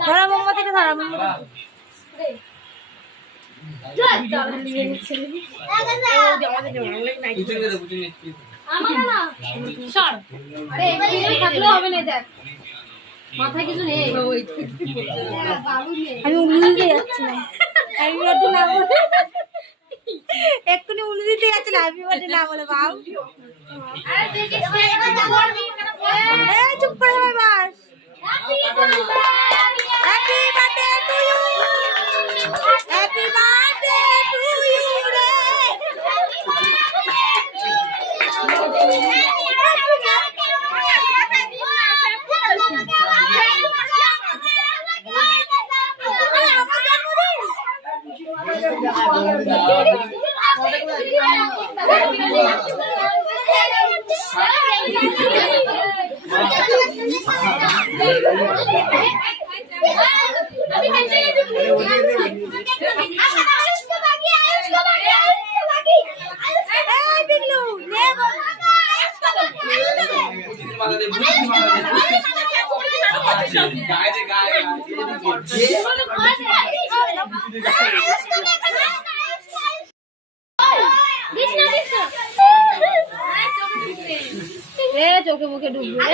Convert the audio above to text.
ধরা মোমবাতিটা ধরা মোমবাতি মাথায় কিছু নেই। আমি উল্লু দিতে যাচ্ছি না, হ্যাপি বার্থডে না বলে এক্ষুনি উল্লু দিতে যাচ্ছি না, হ্যাপি বার্থডে না বলে বাউ। চুপ করে সবাই বাস। Happy birthday to you, happy birthday to you রে। চোখে মুখে ঢুকবে।